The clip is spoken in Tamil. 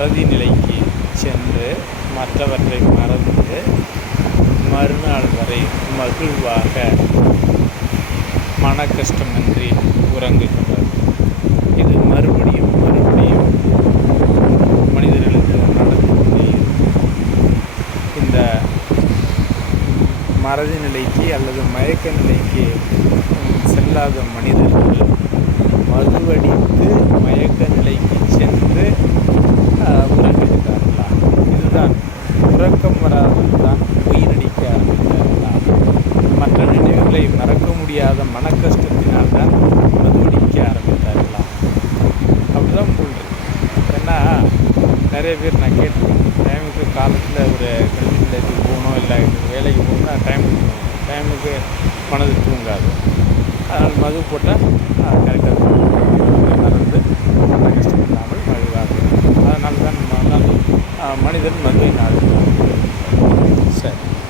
மறதி நிலைக்கு சென்று மற்றவற்றை மறந்து மறுநாள் வரை மகிழ்வாக மன கஷ்டமின்றி உறங்குகின்றது இது மறுபடியும் மறுபடியும் மனிதர்களுக்கு நடந்து கொண்டே இந்த மறதி நிலைக்கு அல்லது மயக்க நிலைக்கு செல்லாத மனிதர்கள் மதுவடித்து மயக்க நிலைக்கு சென்று ஆஹ், உறங்குகிறார்களா இதுதான் உறக்கம் வராததுதான் உயிரடிக்க ஆரம்பித்தார்களா. மற்ற நினைவுகளை மறக்க முடியாத மன கஷ்டத்தினால்தான் மதுவடிக்க ஆரம்பித்தார்களாம். அப்படிதான் போல் ஏன்னா நிறைய பேர் நான் கேட்டிருக்கேன் டைமுக்கு காலத்தில் ஒரு கல்வி நிலையத்துக்கு போகணும் இல்லை வேலைக்கு போகணும்னா டைமுக்கு டைமுக்கு மனது தூங்காது. அதனால் மது போட்டால் கரெக்டாக மறந்து மன கஷ்டம் இல்லாமல் மகிழ்வாக அதனால் அதனால தான் மனிதன் மதுவை நாடு